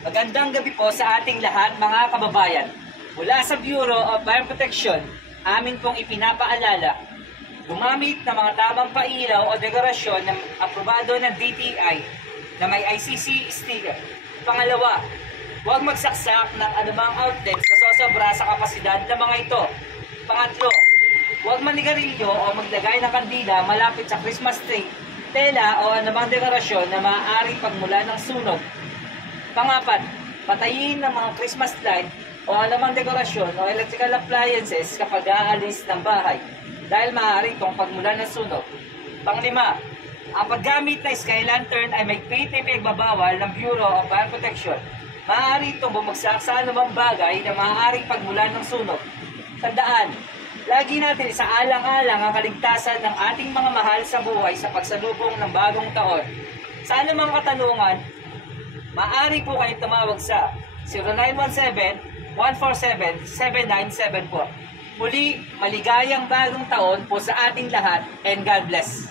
Magandang gabi po sa ating lahat mga kababayan. Mula sa Bureau of Fire Protection, amin pong ipinapaalala gumamit ng mga tamang pailaw o dekorasyon na aprobado ng DTI na may ICC sticker. Pangalawa, huwag magsaksak ng anumang outlets na sosobra sa kapasidad ng mga ito. Pangatlo, huwag manigarilyo o maglagay ng kandila malapit sa Christmas tree, tela o anumang dekorasyon na maaaring pagmula ng sunog. Pangapat, patayin ng mga Christmas light o anumang dekorasyon o electrical appliances kapag aalis ng bahay dahil maaari itong pagmula ng sunog. Panglima, ang paggamit ng sky lantern ay may pinagbabawal ng Bureau of Fire Protection. Maaari itong bumagsak sa anumang bagay na maaaring pagmula ng sunog. Tandaan, lagi natin isaalang-alang ang kaligtasan ng ating mga mahal sa buhay sa pagsalubong ng bagong taon. Sa anumang katanungan, maaari po kayong tumawag sa 0917-147-797 po. Muli, maligayang bagong taon po sa ating lahat and God bless.